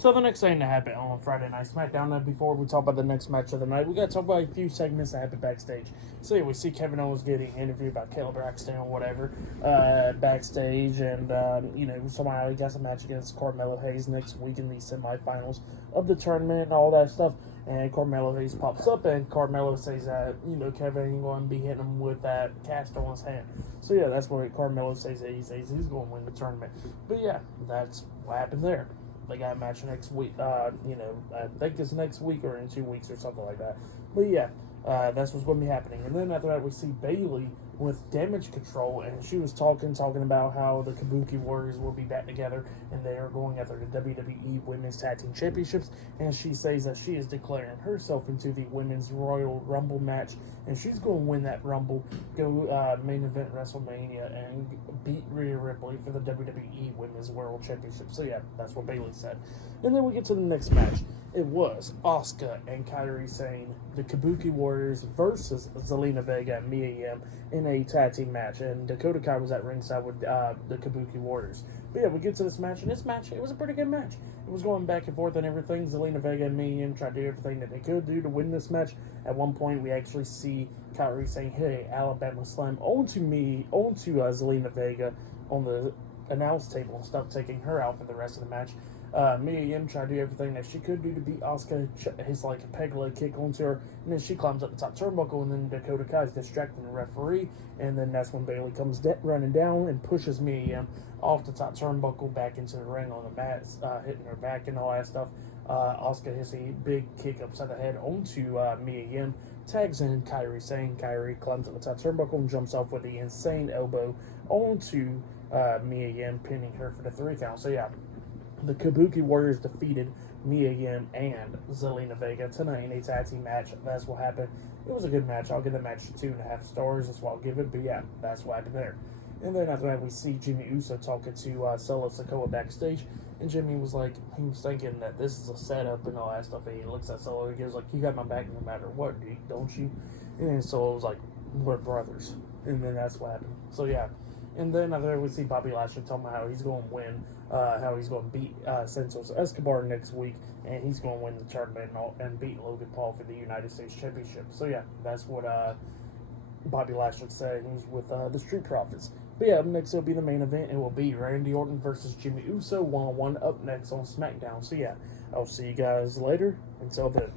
So the next thing that happened on Friday Night SmackDown, before we talk about the next match of the night, we got to talk about a few segments that happened backstage. So yeah, we see Kevin Owens getting interviewed by Caleb Braxton or whatever backstage, and somehow he got a match against Carmelo Hayes next week in the semifinals of the tournament and all that stuff. And Carmelo Hayes pops up, and Carmelo says that Kevin ain't going to be hitting him with that cast on his hand. So yeah, that's what Carmelo says. That he says he's going to win the tournament. But yeah, that's what happened there. They got a match next week. I think it's next week or in 2 weeks or something like that. But yeah, that's what's going to be happening. And then after that, we see Bayley with Damage Control, and she was talking about how the Kabuki Warriors will be back together, and they are going after the WWE Women's Tag Team Championships. And she says that she is declaring herself into the Women's Royal Rumble match, and she's going to win that Rumble, go main event WrestleMania, and beat Rhea Ripley for the WWE Women's World Championship. So yeah, that's what Bayley said. And then we get to the next match. It was Asuka and Kairi Sane, the Kabuki Warriors versus Zelina Vega and Mia Yim in a tag team match. And Dakota Kai was at ringside with the Kabuki Warriors. But yeah, we get to this match, and this match, it was a pretty good match. It was going back and forth and everything. Zelina Vega and Mia Yim tried to do everything that they could do to win this match. At one point, we actually see Kairi saying, "Hey, Alabama Slam," onto Zelina Vega on the announce table and stuff, taking her out for the rest of the match. Mia Yim tried to do everything that she could do to beat Asuka. His like a peg leg kick onto her, and then she climbs up the top turnbuckle, and then Dakota Kai is distracting the referee, and then that's when Bayley comes running down and pushes Mia Yim off the top turnbuckle back into the ring on the mat, hitting her back and all that stuff. Asuka hits a big kick upside the head onto Mia Yim, tags in Kairi Sane. Kairi climbs up the top turnbuckle and jumps off with the insane elbow onto Mia Yim, pinning her for the 3 count. So yeah, the Kabuki Warriors defeated Mia Yim and Zelina Vega tonight in a tag team match. That's what happened. It was a good match. I'll give the match 2.5 stars. That's what I'll give it. But yeah, that's what happened there. And then after that, we see Jimmy Uso talking to Solo Sikoa backstage. And Jimmy was like, he was thinking that this is a setup and all that stuff. And he looks at Solo and he goes like, "You got my back no matter what, dude, don't you?" And Solo was like, "We're brothers." And then that's what happened. So yeah. And then after that, we see Bobby Lashley talking about how he's going to win, how he's going to beat Santos Escobar next week, and he's going to win the tournament and beat Logan Paul for the United States Championship. So yeah, that's what Bobby Lashley said. He was with the Street Profits. But yeah, up next it'll be the main event. It will be Randy Orton versus Jimmy Uso 1-on-1 up next on SmackDown. So yeah, I'll see you guys later. Until then.